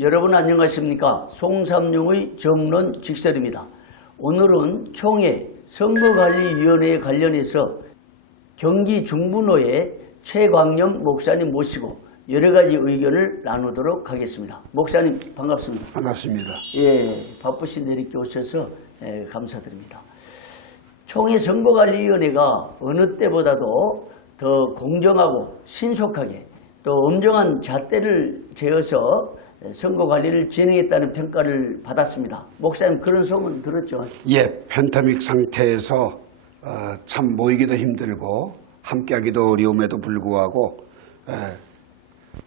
여러분 안녕하십니까? 송삼룡의 정론 직설입니다. 오늘은 총회 선거관리위원회에 관련해서 경기 중부노의 최광영 목사님 모시고 여러 가지 의견을 나누도록 하겠습니다. 목사님 반갑습니다. 반갑습니다. 예, 바쁘신데 이렇게 오셔서 감사드립니다. 총회 선거관리위원회가 어느 때보다도 더 공정하고 신속하게 또 엄정한 잣대를 재어서 선거관리를 진행했다는 평가를 받았습니다. 목사님 그런 소문 들었죠? 예, 팬데믹 상태에서 참 모이기도 힘들고 함께하기도 어려움에도 불구하고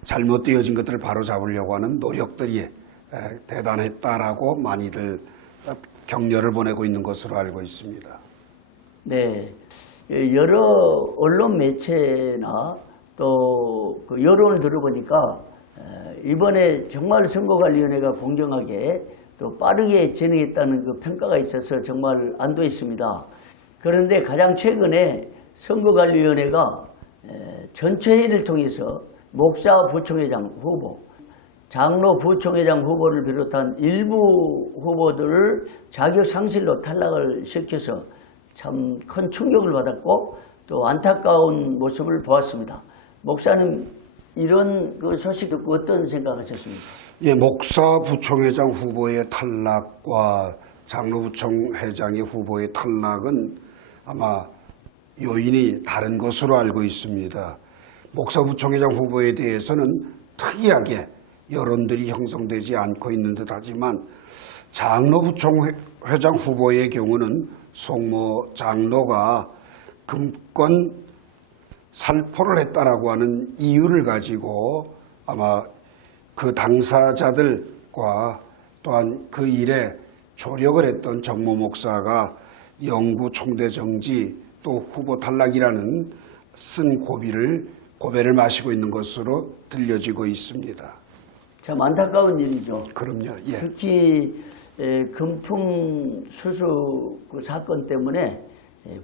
잘못되어진 것들을 바로잡으려고 하는 노력들이 대단했다라고 많이들 격려를 보내고 있는 것으로 알고 있습니다. 네, 여러 언론 매체나 또 그 여론을 들어보니까 이번에 정말 선거관리위원회가 공정하게 또 빠르게 진행했다는 그 평가가 있어서 정말 안도했습니다. 그런데 가장 최근에 선거관리위원회가 전체회의를 통해서 목사 부총회장 후보, 장로 부총회장 후보를 비롯한 일부 후보들을 자격 상실로 탈락을 시켜서 참 큰 충격을 받았고 또 안타까운 모습을 보았습니다. 목사님 이런 그 소식 듣고 어떤 생각하셨습니까? 예, 목사 부총회장 후보의 탈락과 장로 부총회장의 후보의 탈락은 아마 요인이 다른 것으로 알고 있습니다. 목사 부총회장 후보에 대해서는 특이하게 여론들이 형성되지 않고 있는 듯하지만 장로 부총회장 후보의 경우는 송모 장로가 금권 살포를 했다라고 하는 이유를 가지고 아마 그 당사자들과 또한 그 일에 조력을 했던 정모 목사가 영구 총대 정지 또 후보 탈락이라는 쓴 고배를 마시고 있는 것으로 들려지고 있습니다. 참 안타까운 일이죠. 그럼요. 예. 특히 금품 수수 그 사건 때문에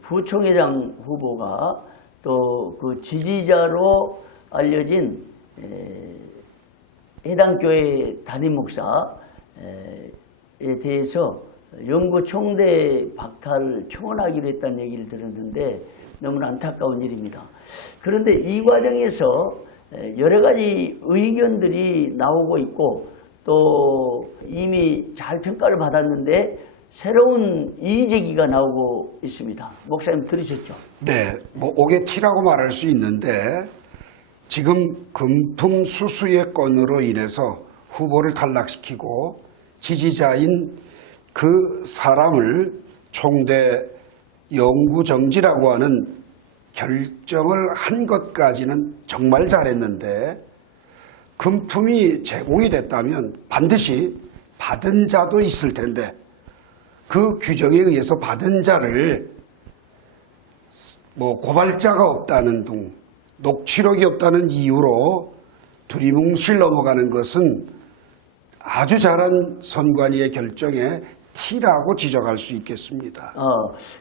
부총회장 후보가 또 그 지지자로 알려진 해당 교회 담임 목사에 대해서 영구 총대 박탈을 청원하기로 했다는 얘기를 들었는데 너무나 안타까운 일입니다. 그런데 이 과정에서 여러 가지 의견들이 나오고 있고 또 이미 잘 평가를 받았는데 새로운 이의제기가 나오고 있습니다. 목사님 들으셨죠? 네, 뭐 옥의 티라고 말할 수 있는데 지금 금품 수수의 건으로 인해서 후보를 탈락시키고 지지자인 그 사람을 총대 영구정지라고 하는 결정을 한 것까지는 정말 잘했는데 금품이 제공이 됐다면 반드시 받은 자도 있을 텐데 그 규정에 의해서 받은 자를 뭐 고발자가 없다는 등 녹취록이 없다는 이유로 두리뭉실 넘어가는 것은 아주 잘한 선관위의 결정에 티라고 지적할 수 있겠습니다.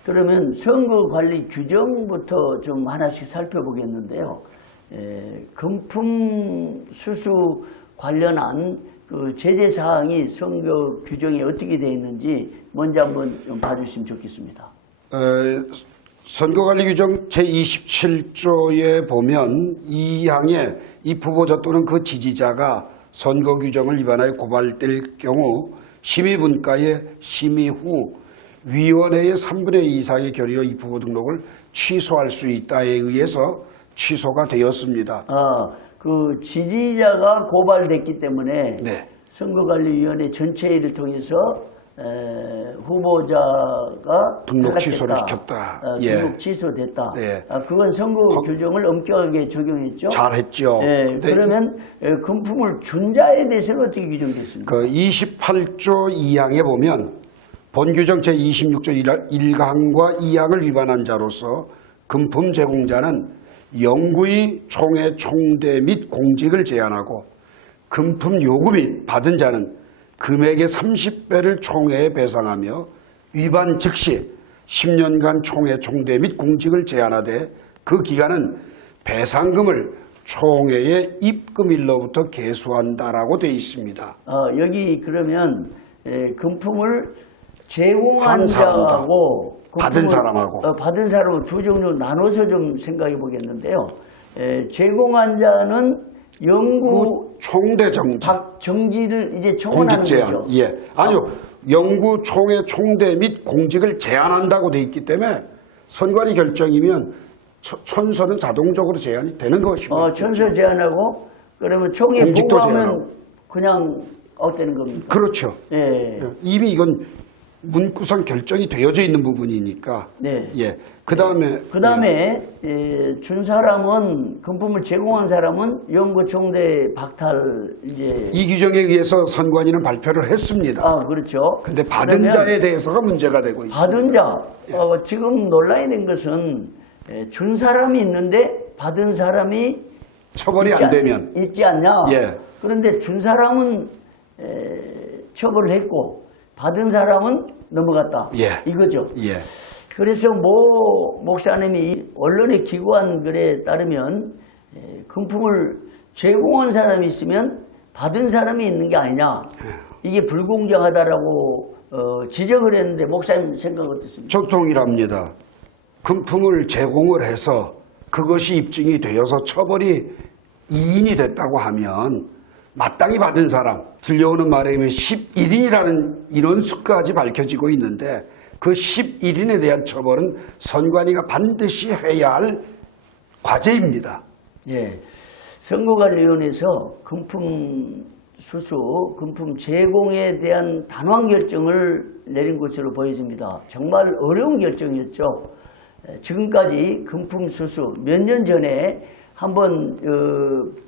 그러면 선거관리 규정부터 좀 하나씩 살펴보겠는데요. 금품 수수 관련한 그 제재 사항이 선거 규정에 어떻게 되어 있는지 먼저 한번 좀 봐주시면 좋겠습니다. 선거관리 규정 제27조에 보면 이 항에 입후보자 또는 그 지지자가 선거 규정을 위반하여 고발될 경우 심의분과의 심의 후 위원회의 3분의 2 이상의 결의로 입후보 등록을 취소할 수 있다에 의해서 취소가 되었습니다. 그 지지자가 고발됐기 때문에 네. 선거관리위원회 전체회의를 통해서 후보자가 등록 취소를 시켰다. 등록 취소됐다. 네. 그건 선거 규정을 엄격하게 적용했죠. 잘했죠. 네. 그러면 금품을 준 자에 대해서는 어떻게 규정됐습니까? 그 28조 2항에 보면 본 규정 제26조 1항과 2항을 위반한 자로서 금품 제공자는 영구히 총회 총대 및 공직을 제한하고 금품 요구 및 받은 자는 금액의 30배를 총회에 배상하며 위반 즉시 10년간 총회 총대 및 공직을 제한하되 그 기간은 배상금을 총회의 입금일로부터 계수한다라고 되어 있습니다. 여기 그러면 금품을 제공한 한 사람당, 자하고 받은 사람하고. 받은 사람은 두 종류 나눠서 좀 생각해 보겠는데요. 제공한 자는 영구 총대정지. 정지를 이제 청원하는 공직 제한. 거죠. 예. 아니요. 영구 총회 총대 및 공직을 제한한다고 되어 있기 때문에 선관위 결정이면 천서는 자동적으로 제한이 되는 것이고. 천서 제한하고 그러면 총회 공직도 보고하면 제한하고. 그냥 아웃되는 겁니까? 그렇죠. 예. 이미 이건 문구상 결정이 되어져 있는 부분이니까. 네. 예. 그다음에 준 사람은 금품을 제공한 사람은 영구 총대 박탈 이제 이 규정에 의해서 선관위는 발표를 했습니다. 그렇죠. 근데 받은 그러면 자에 대해서가 문제가 되고 있습니다. 받은 자 지금 논란이 된 것은 준 사람이 있는데 받은 사람이 처벌이 안 되면 있지 않냐. 예. 그런데 준 사람은 처벌을 했고 받은 사람은 넘어갔다. 예. 이거죠. 예. 그래서 모 목사님이 언론에 기고한 글에 따르면 금품을 제공한 사람이 있으면 받은 사람이 있는 게 아니냐. 이게 불공정하다라고 지적을 했는데 목사님 생각 어떻습니까? 저 동일합니다. 금품을 제공을 해서 그것이 입증이 되어서 처벌이 이인이 됐다고 하면 마땅히 받은 사람, 들려오는 말에 의하면 11인이라는 인원수까지 밝혀지고 있는데 그 11인에 대한 처벌은 선관위가 반드시 해야 할 과제입니다. 예. 선거관리위원회에서 금품 수수, 금품 제공에 대한 단호한 결정을 내린 것으로 보여집니다. 정말 어려운 결정이었죠. 지금까지 금품 수수 몇 년 전에 한번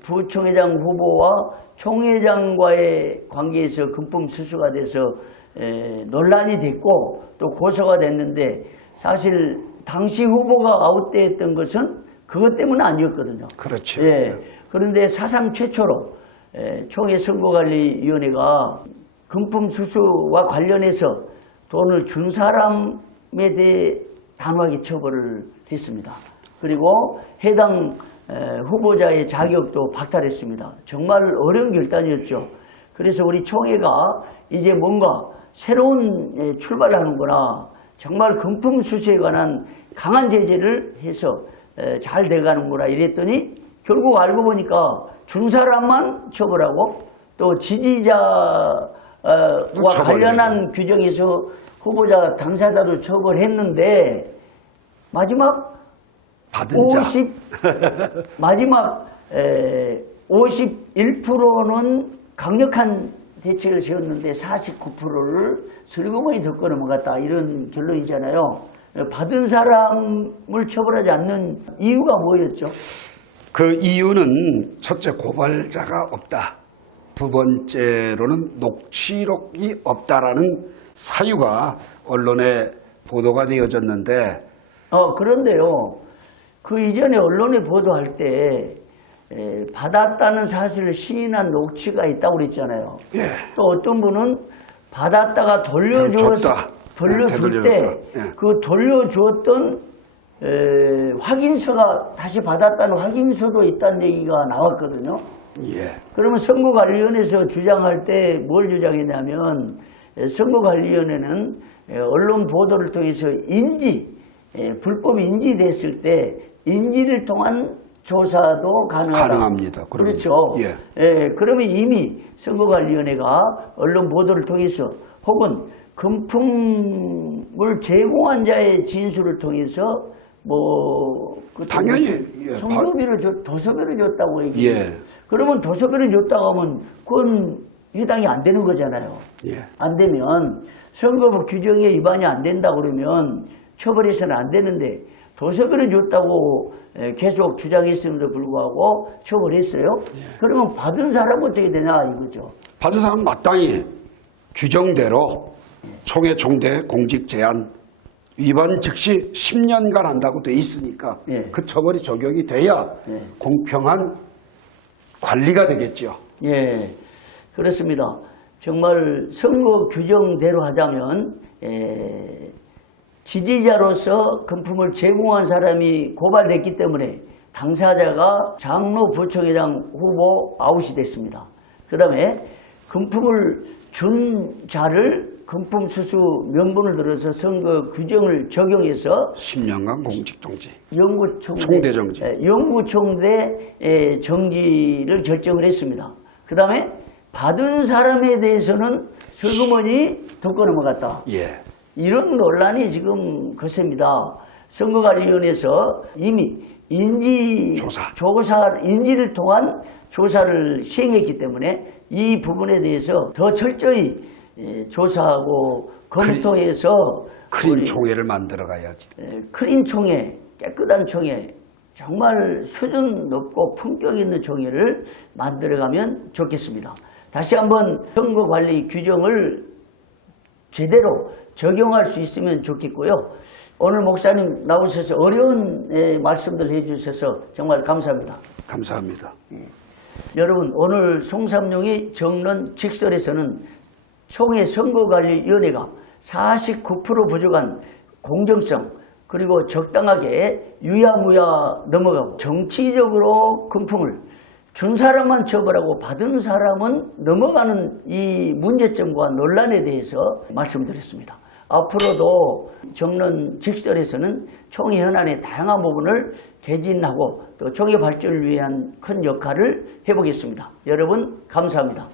부총회장 후보와 총회장과의 관계에서 금품 수수가 돼서 논란이 됐고 또 고소가 됐는데 사실 당시 후보가 아웃됐던 것은 그것 때문은 아니었거든요. 그렇죠. 예. 그런데 사상 최초로 총회선거관리위원회가 금품 수수와 관련해서 돈을 준 사람에 대해 단호하게 처벌을 했습니다. 그리고 해당 후보자의 자격도 박탈했습니다. 정말 어려운 결단이었죠. 그래서 우리 총회가 이제 뭔가 새로운 출발을 하는구나. 정말 금품 수수에 관한 강한 제재를 해서 잘 돼가는구나 이랬더니 결국 알고 보니까 준 사람만 처벌하고 또 지지자와 관련한 규정에서 후보자 당사자도 처벌했는데 마지막 받은 자. 마지막 51%는 강력한 대책을 세웠는데 49%를 슬그머니 듣고 넘어갔다 이런 결론이잖아요. 받은 사람을 처벌하지 않는 이유가 뭐였죠? 그 이유는 첫째 고발자가 없다. 두 번째로는 녹취록이 없다라는 사유가 언론에 보도가 되어졌는데 그런데요. 그 이전에 언론에 보도할 때 받았다는 사실을 시인한 녹취가 있다고 그랬잖아요. 예. 또 어떤 분은 받았다가 돌려줄 때 그 돌려주었던 확인서가 다시 받았다는 확인서도 있다는 얘기가 나왔거든요. 예. 그러면 선거관리위원회에서 주장할 때 뭘 주장했냐면 선거관리위원회는 언론 보도를 통해서 불법이 인지됐을 때 인지를 통한 조사도 가능합니다. 그렇죠. 예. 그러면 이미 선거관리위원회가 언론 보도를 통해서 혹은 금품을 제공한 자의 진술을 통해서 당연히 선거비를 도서비를 줬다고 얘기해요. 예. 그러면 도서비를 줬다고 하면 그건 해당이 안 되는 거잖아요. 예. 안 되면 선거법 규정에 위반이 안 된다 그러면 처벌해서는 안 되는데 도서비를 줬다고 계속 주장했음에도 불구하고 처벌했어요. 그러면 받은 사람은 어떻게 되냐 이거죠. 받은 사람은 마땅히 규정대로 총회 총대 공직 제한 위반 즉시 10년간 한다고 돼 있으니까 예. 그 처벌이 적용이 돼야 공평한 관리가 되겠죠. 예, 그렇습니다. 정말 선거 규정대로 하자면 지지자로서 금품을 제공한 사람이 고발됐기 때문에 당사자가 장로 부총회장 후보 아웃이 됐습니다. 그 다음에 금품을 준 자를 금품 수수 명분을 들어서 선거 규정을 적용해서 10년간 공직정지, 영구총대 총대정지. 영구총대 정지를 결정을 했습니다. 그 다음에 받은 사람에 대해서는 슬그머니 덮고 넘어갔다. 예. 이런 논란이 지금 거셉니다. 선거관리위원회에서 이미 인지를 통한 조사를 시행했기 때문에 이 부분에 대해서 더 철저히 조사하고 검토해서 크린 우리 총회를 만들어 가야지. 크린 총회, 깨끗한 총회, 정말 수준 높고 품격 있는 총회를 만들어가면 좋겠습니다. 다시 한번 선거관리 규정을 제대로 적용할 수 있으면 좋겠고요. 오늘 목사님 나오셔서 어려운 말씀들 해주셔서 정말 감사합니다. 감사합니다. 여러분, 오늘 송삼룡이 정론 직설에서는 총회 선거관리위원회가 49% 부족한 공정성 그리고 적당하게 유야무야 넘어가고 정치적으로 금품을 준 사람만 처벌하고 받은 사람은 넘어가는 이 문제점과 논란에 대해서 말씀드렸습니다. 앞으로도 정론 직설에서는 총회 현안의 다양한 부분을 개진하고 또 총회 발전을 위한 큰 역할을 해보겠습니다. 여러분 감사합니다.